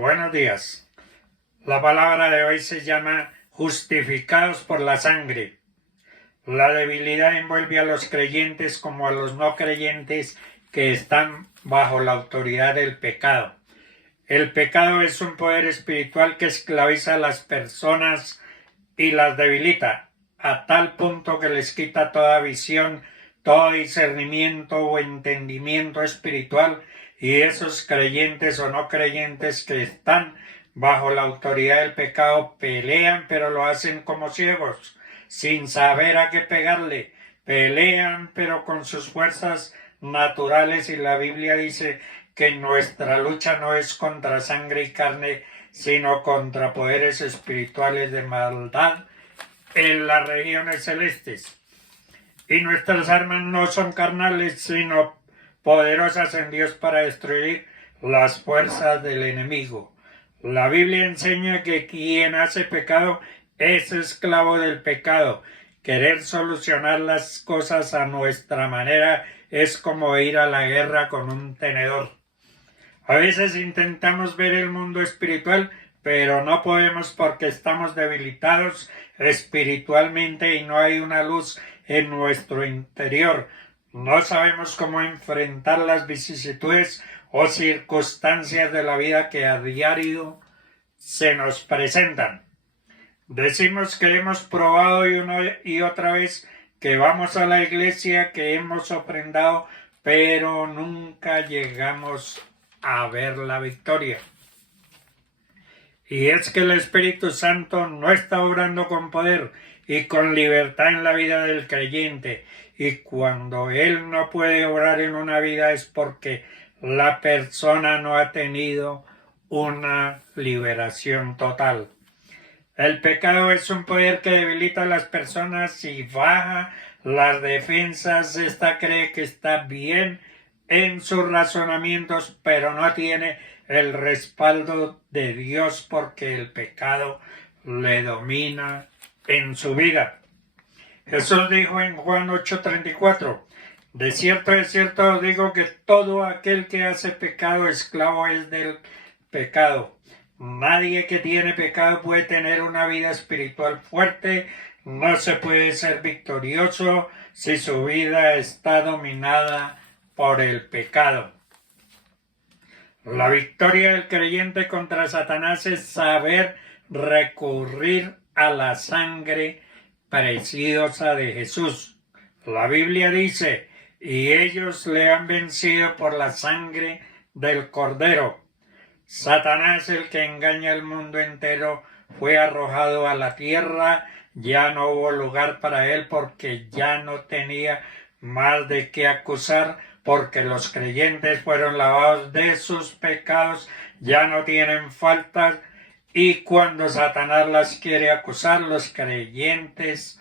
Buenos días. La palabra de hoy se llama justificados por la sangre. La debilidad envuelve a los creyentes como a los no creyentes que están bajo la autoridad del pecado. El pecado es un poder espiritual que esclaviza a las personas y las debilita, a tal punto que les quita toda visión, todo discernimiento o entendimiento espiritual, y esos creyentes o no creyentes que están bajo la autoridad del pecado pelean, pero lo hacen como ciegos, sin saber a qué pegarle. Pelean, pero con sus fuerzas naturales, y la Biblia dice que nuestra lucha no es contra sangre y carne, sino contra poderes espirituales de maldad en las regiones celestes. Y nuestras armas no son carnales, sino poderosas en Dios para destruir las fuerzas del enemigo. La Biblia enseña que quien hace pecado es esclavo del pecado. Querer solucionar las cosas a nuestra manera es como ir a la guerra con un tenedor. A veces intentamos ver el mundo espiritual, pero no podemos porque estamos debilitados espiritualmente y no hay una luz en nuestro interior. No sabemos cómo enfrentar las vicisitudes o circunstancias de la vida que a diario se nos presentan. Decimos que hemos probado una y otra vez, que vamos a la iglesia, que hemos ofrendado, pero nunca llegamos a ver la victoria. Y es que el Espíritu Santo no está obrando con poder y con libertad en la vida del creyente. Y cuando Él no puede obrar en una vida es porque la persona no ha tenido una liberación total. El pecado es un poder que debilita a las personas y baja las defensas. Esta cree que está bien en sus razonamientos, pero no tiene el respaldo de Dios porque el pecado le domina en su vida. Jesús dijo en Juan 8:34, de cierto os digo que todo aquel que hace pecado, esclavo es del pecado. Nadie que tiene pecado puede tener una vida espiritual fuerte. No se puede ser victorioso si su vida está dominada por el pecado. La victoria del creyente contra Satanás es saber recurrir a la sangre preciosa de Jesús. La Biblia dice, y ellos le han vencido por la sangre del Cordero. Satanás, el que engaña al mundo entero, fue arrojado a la tierra. Ya no hubo lugar para él porque ya no tenía más de qué acusar, porque los creyentes fueron lavados de sus pecados, ya no tienen faltas, y cuando Satanás las quiere acusar, los creyentes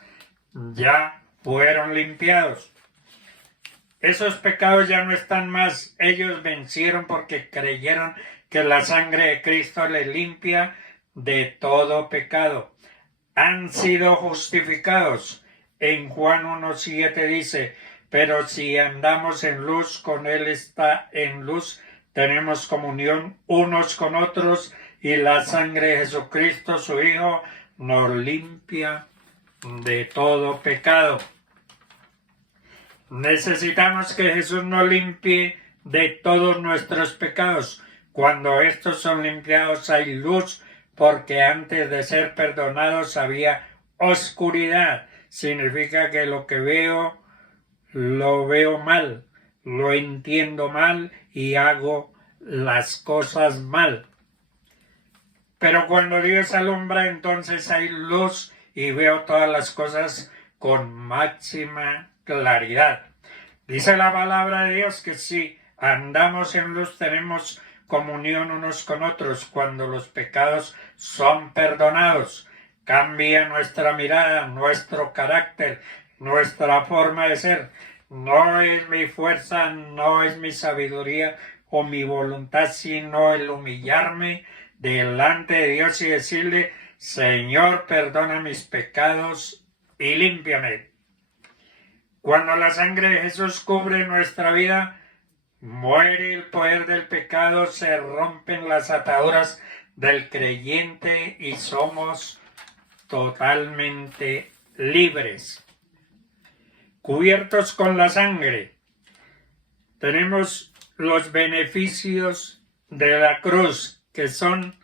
ya fueron limpiados. Esos pecados ya no están más. Ellos vencieron porque creyeron que la sangre de Cristo les limpia de todo pecado. Han sido justificados. En Juan 1:7 dice, pero si andamos en luz, con Él está en luz, tenemos comunión unos con otros, y la sangre de Jesucristo, su Hijo, nos limpia de todo pecado. Necesitamos que Jesús nos limpie de todos nuestros pecados. Cuando estos son limpiados hay luz, porque antes de ser perdonados había oscuridad. Significa que lo que veo, lo veo mal, lo entiendo mal y hago las cosas mal. Pero cuando Dios alumbra, entonces hay luz y veo todas las cosas con máxima claridad. Dice la palabra de Dios que si andamos en luz tenemos comunión unos con otros. Cuando los pecados son perdonados, cambia nuestra mirada, nuestro carácter, nuestra forma de ser. No es mi fuerza, no es mi sabiduría o mi voluntad, sino el humillarme delante de Dios y decirle, Señor, perdona mis pecados y límpiame. Cuando la sangre de Jesús cubre nuestra vida, muere el poder del pecado, se rompen las ataduras del creyente y somos totalmente libres. Cubiertos con la sangre, tenemos los beneficios de la cruz, que son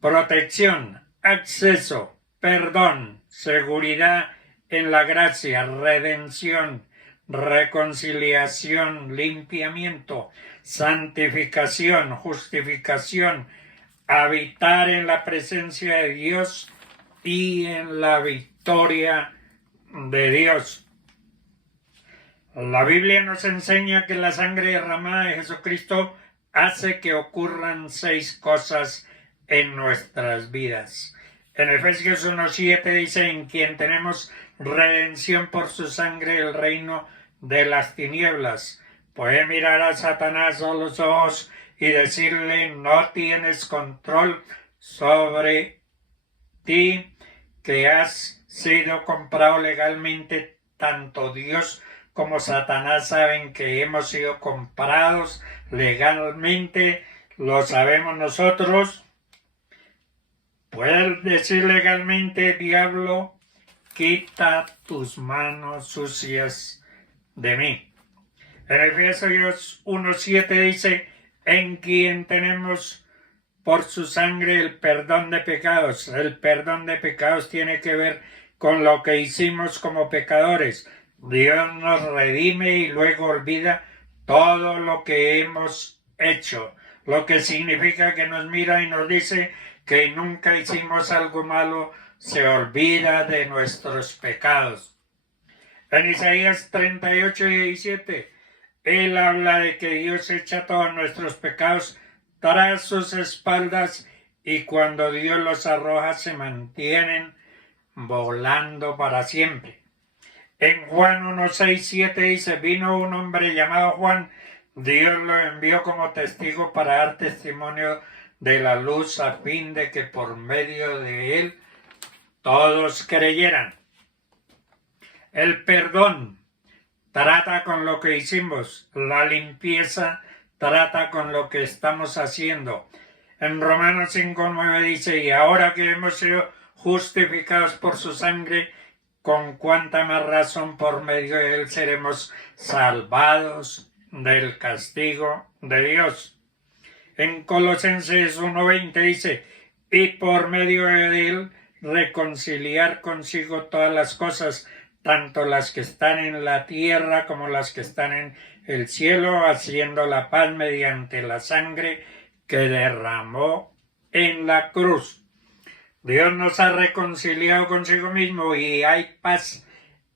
protección, acceso, perdón, seguridad en la gracia, redención, reconciliación, limpiamiento, santificación, justificación, habitar en la presencia de Dios y en la victoria de Dios. La Biblia nos enseña que la sangre derramada de Jesucristo hace que ocurran 6 cosas en nuestras vidas. En Efesios 1:7 dice: en quien tenemos redención por su sangre, el reino de las tinieblas. Puede mirar a Satanás a los ojos y decirle: no tienes control sobre ti, que has sido comprado legalmente. Tanto Dios como Satanás saben que hemos sido comprados legalmente, lo sabemos nosotros. Puedes decir legalmente: diablo, quita tus manos sucias de mí. En Efesios 1:7 dice: en quien tenemos por su sangre el perdón de pecados. El perdón de pecados tiene que ver con lo que hicimos como pecadores. Dios nos redime y luego olvida todo lo que hemos hecho, lo que significa que nos mira y nos dice que nunca hicimos algo malo, se olvida de nuestros pecados. En Isaías 38:17, Él habla de que Dios echa todos nuestros pecados tras sus espaldas y cuando Dios los arroja se mantienen volando para siempre. En Juan 1:6-7 dice: vino un hombre llamado Juan, Dios lo envió como testigo para dar testimonio de la luz, a fin de que por medio de él todos creyeran. El perdón trata con lo que hicimos, la limpieza trata con lo que estamos haciendo. En Romanos 5:9 dice: y ahora que hemos sido justificados por su sangre, con cuánta más razón por medio de él seremos salvados del castigo de Dios. En Colosenses 1:20 dice: y por medio de él reconciliar consigo todas las cosas, tanto las que están en la tierra como las que están en el cielo, haciendo la paz mediante la sangre que derramó en la cruz. Dios nos ha reconciliado consigo mismo y hay paz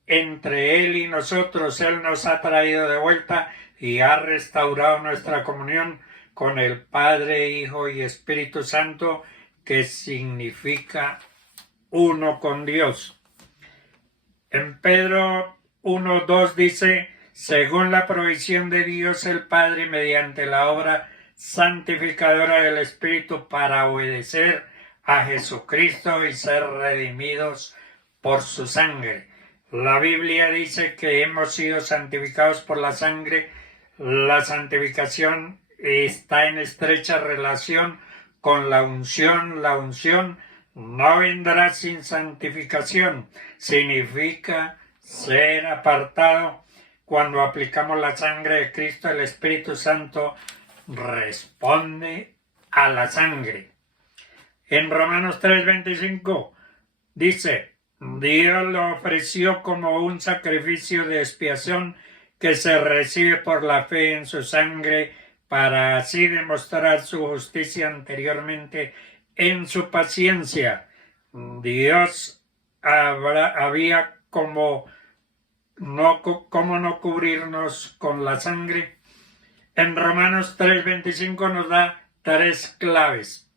entre Él y nosotros. Él nos ha traído de vuelta y ha restaurado nuestra comunión con el Padre, Hijo y Espíritu Santo, que significa uno con Dios. En Pedro 1:2 dice: según la provisión de Dios el Padre, mediante la obra santificadora del Espíritu, para obedecer a Jesucristo y ser redimidos por su sangre. La Biblia dice que hemos sido santificados por la sangre. La santificación está en estrecha relación con la unción. La unción no vendrá sin santificación. Significa ser apartado. Cuando aplicamos la sangre de Cristo, el Espíritu Santo responde a la sangre. En Romanos 3:25 dice: Dios lo ofreció como un sacrificio de expiación que se recibe por la fe en su sangre, para así demostrar su justicia anteriormente en su paciencia. Dios había como no cubrirnos con la sangre. En Romanos 3:25 nos da 3 claves.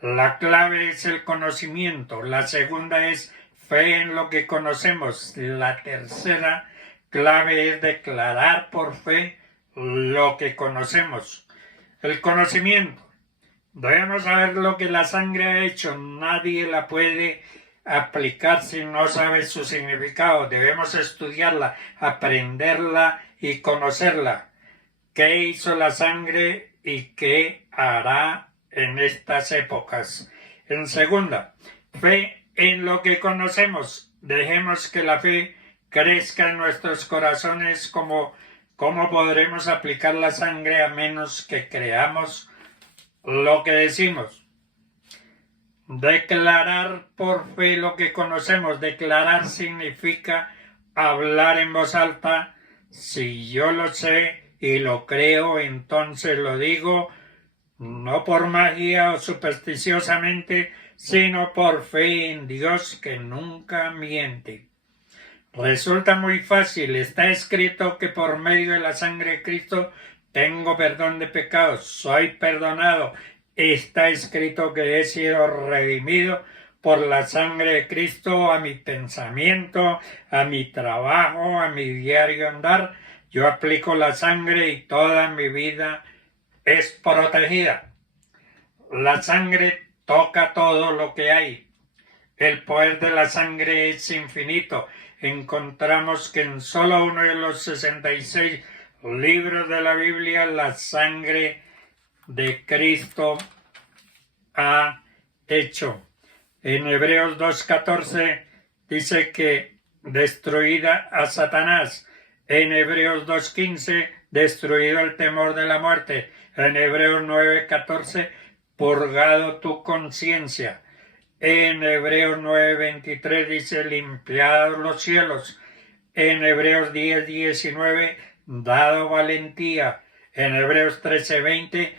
La clave es el conocimiento, la segunda es fe en lo que conocemos, la tercera clave es declarar por fe lo que conocemos. El conocimiento. Debemos saber lo que la sangre ha hecho, nadie la puede aplicar si no sabe su significado. Debemos estudiarla, aprenderla y conocerla. ¿Qué hizo la sangre y qué hará en estas épocas? En segunda, fe en lo que conocemos. Dejemos que la fe crezca en nuestros corazones. ¿Cómo podremos aplicar la sangre a menos que creamos lo que decimos? Declarar por fe lo que conocemos. Declarar significa hablar en voz alta. Si yo lo sé y lo creo, entonces lo digo, no por magia o supersticiosamente, sino por fe en Dios que nunca miente. Resulta muy fácil. Está escrito que por medio de la sangre de Cristo tengo perdón de pecados, soy perdonado. Está escrito que he sido redimido por la sangre de Cristo a mi pensamiento, a mi trabajo, a mi diario andar. Yo aplico la sangre y toda mi vida es protegida. La sangre toca todo lo que hay. El poder de la sangre es infinito. Encontramos que en solo uno de los 66 libros de la Biblia la sangre de Cristo ha hecho. En Hebreos 2:14 dice que destruida a Satanás. En Hebreos 2:15 destruido el temor de la muerte. En Hebreos 9:14 purgado tu conciencia. En Hebreos 9:23 dice limpiados los cielos. En Hebreos 10:19 dado valentía. En Hebreos 13:20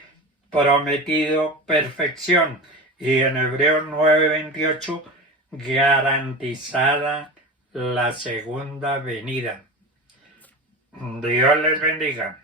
prometido perfección. Y en Hebreos 9:28 garantizada la segunda venida. Dios les bendiga.